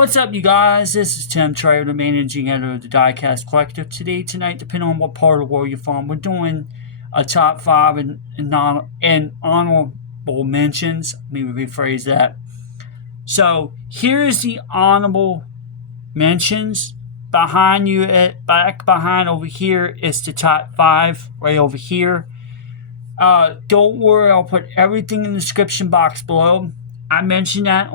What's up, you guys? This is Tim Trader, the managing editor of the Diecast Collective. Tonight, depending on what part of the world you're from, we're doing a top five and honorable mentions. Let me rephrase that. So here's the honorable mentions. Behind you, back behind over here is the top five right over here. Don't worry, I'll put everything in the description box below. I mentioned that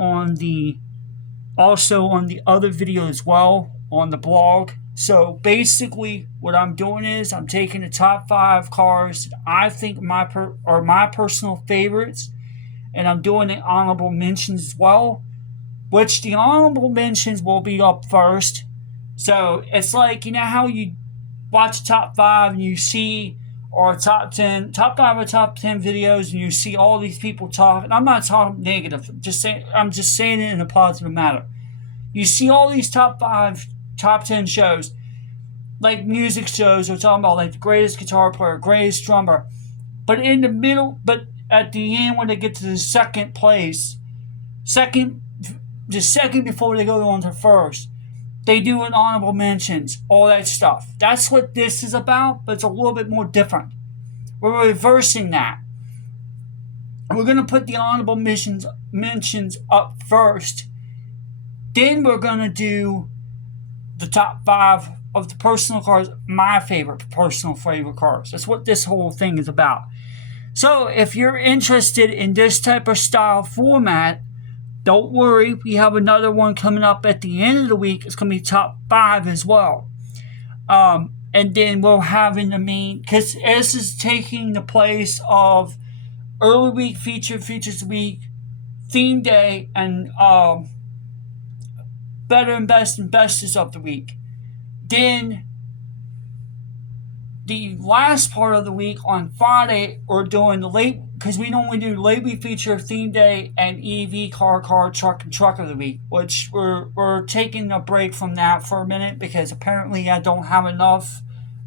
also on the other video as well on the blog. So basically what I'm doing is I'm taking the top five cars that I think are my personal favorites, and I'm doing the honorable mentions as well, which the honorable mentions will be up first. So it's like, you know how you watch top five and you see, or top five or top 10 videos, and you see all these people talking. I'm not talking negative. I'm just saying it in a positive manner. You see all these top 10 shows, like music shows, we're talking about like the greatest guitar player, greatest drummer. But in the middle, but at the end when they get to the second before they go on to first, they do an honorable mentions, all that stuff. That's what this is about, but it's a little bit more different. We're reversing that. We're going to put the honorable mentions up first. Then we're going to do the top five of the personal cars, my personal favorite cars. That's what this whole thing is about. So if you're interested in this type of style format, don't worry. We have another one coming up at the end of the week. It's going to be top five as well. And then we'll have in the main, because this is taking the place of early week features week, theme day, and better and best and bestest of the week. Then the last part of the week on Friday, we're doing the late, because we normally do late week feature, theme day, and EV car, truck, and truck of the week, which we're taking a break from that for a minute because apparently I don't have enough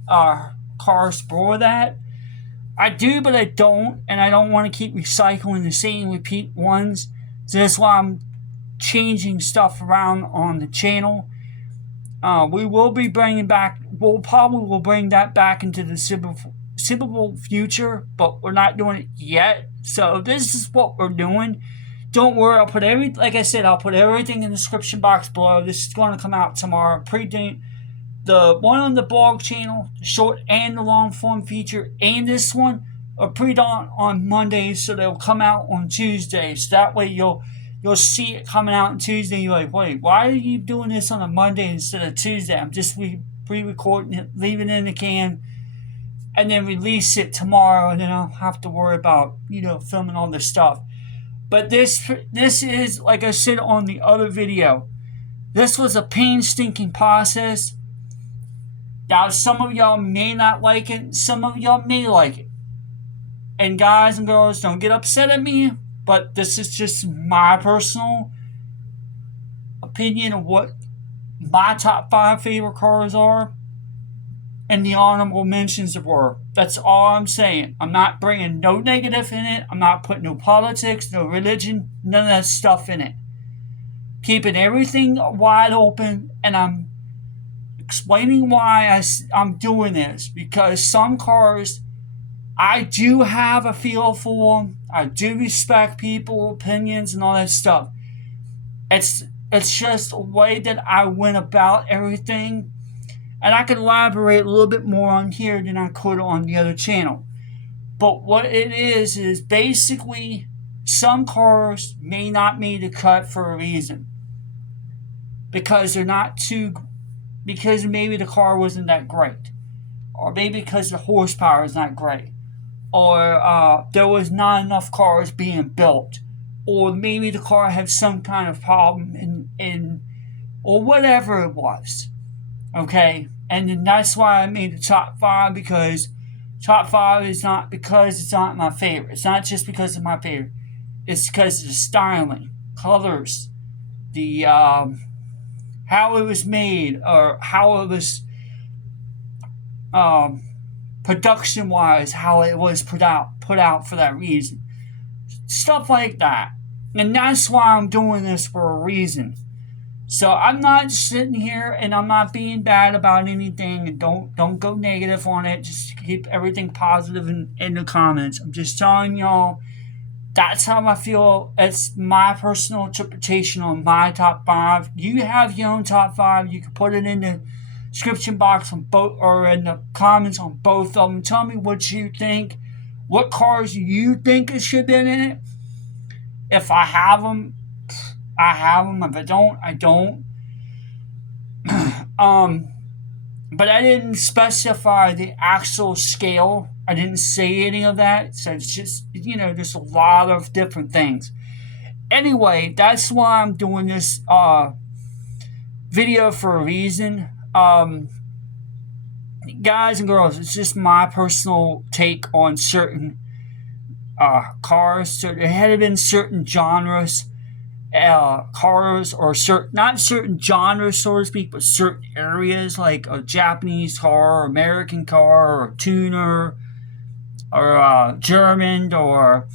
cars for that. I do, but I don't, and I don't want to keep recycling the same repeat ones. So that's why I'm changing stuff around on the channel. We will be bringing back, we'll bring that back into the simple future, but we're not doing it yet. So this is what we're doing. Don't worry, I'll put everything in the description box below. This is going to come out tomorrow. The one on the blog channel, the short and the long form feature, and this one are pre-dawn on Mondays, so they'll come out on Tuesdays. That way you'll see it coming out on Tuesday. You're like, wait, why are you doing this on a Monday instead of Tuesday? I'm just pre-recording it, leaving it in the can, and then release it tomorrow, and then I'll have to worry about, filming all this stuff. But this is, like I said on the other video, this was a painstaking process. Now, some of y'all may not like it, some of y'all may like it. And guys and girls, don't get upset at me, but this is just my personal opinion of what my top five favorite cars are and the honorable mentions were. That's all I'm saying. I'm not bringing no negative in it. I'm not putting no politics, no religion, none of that stuff in it. Keeping everything wide open, and I'm explaining why I'm doing this, because some cars, I do have a feel for them. I do respect people's opinions and all that stuff. It's just a way that I went about everything. And I could elaborate a little bit more on here than I could on the other channel. But what it is basically some cars may not make the cut for a reason. Because because maybe the car wasn't that great. Or maybe because the horsepower is not great. Or there was not enough cars being built. Or maybe the car had some kind of problem or whatever it was. Okay? And then that's why I made the top five, because top five is not because it's not my favorite. It's not just because it's my favorite. It's because of the styling, colors, the how it was made, or how it was production-wise, how it was put out for that reason. Stuff like that. And that's why I'm doing this, for a reason. So I'm not sitting here and I'm not being bad about anything, and don't go negative on it. Just keep everything positive in the comments. I'm just telling y'all that's how I feel. It's my personal interpretation on my top five. You have your own top five. You can put it in the description box on both or in the comments on both of them. Tell me what you think. What cars you think it should have been in it. If I have them, I have them. If I don't, I don't. Um, but I didn't specify the actual scale. I didn't say any of that. So it's just, there's a lot of different things. Anyway, that's why I'm doing this video for a reason. Guys and girls, it's just my personal take on certain cars. There had been certain genres cars, or not certain genres, so to speak, but certain areas like a Japanese car, or American car, or tuner, or German, or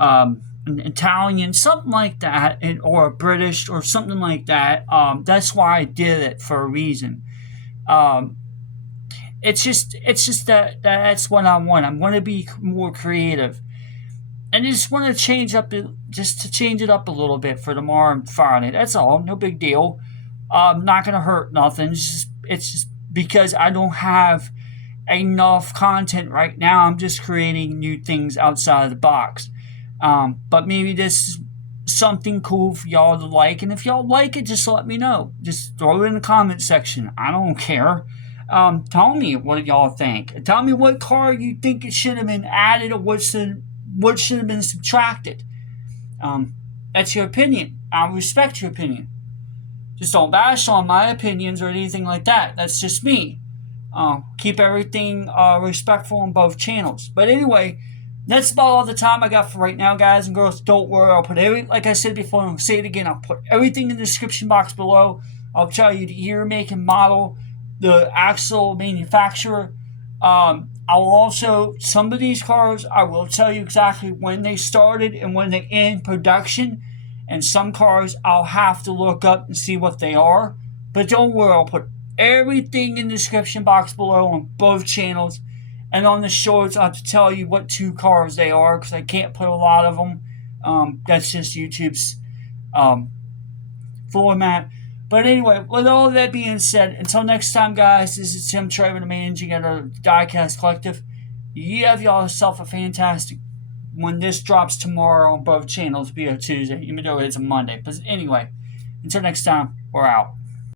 an Italian, something like that, or a British, or something like that. That's why I did it, for a reason. It's just that's what I want. I'm going to be more creative. And I just want to change it up a little bit for tomorrow and Friday. That's all. No big deal. Not gonna hurt nothing. It's just because I don't have enough content right now. I'm just creating new things outside of the box. But maybe this is something cool for y'all to like, and if y'all like it, just let me know. Just throw it in the comment section. I don't care. Tell me what y'all think. Tell me what car you think it should have been added, or what should have been subtracted. That's your opinion. I respect your opinion. Just don't bash on my opinions or anything like that. That's just me. Keep everything respectful on both channels. But anyway, that's about all the time I got for right now, guys and girls. Don't worry. I'll put like I said before, and I'll say it again. I'll put everything in the description box below. I'll tell you the year, make, and model, the actual manufacturer. I'll also, some of these cars, I will tell you exactly when they started and when they end production. And some cars I'll have to look up and see what they are. But don't worry, I'll put everything in the description box below on both channels. And on the shorts, I'll have to tell you what two cars they are, because I can't put a lot of them. That's just YouTube's format. But anyway, with all that being said, until next time, guys, this is Tim Trevor, the managing editor of the Diecast Collective. You have yourself a fantastic when this drops tomorrow on both channels via Tuesday, even though it's a Monday. But anyway, until next time, we're out.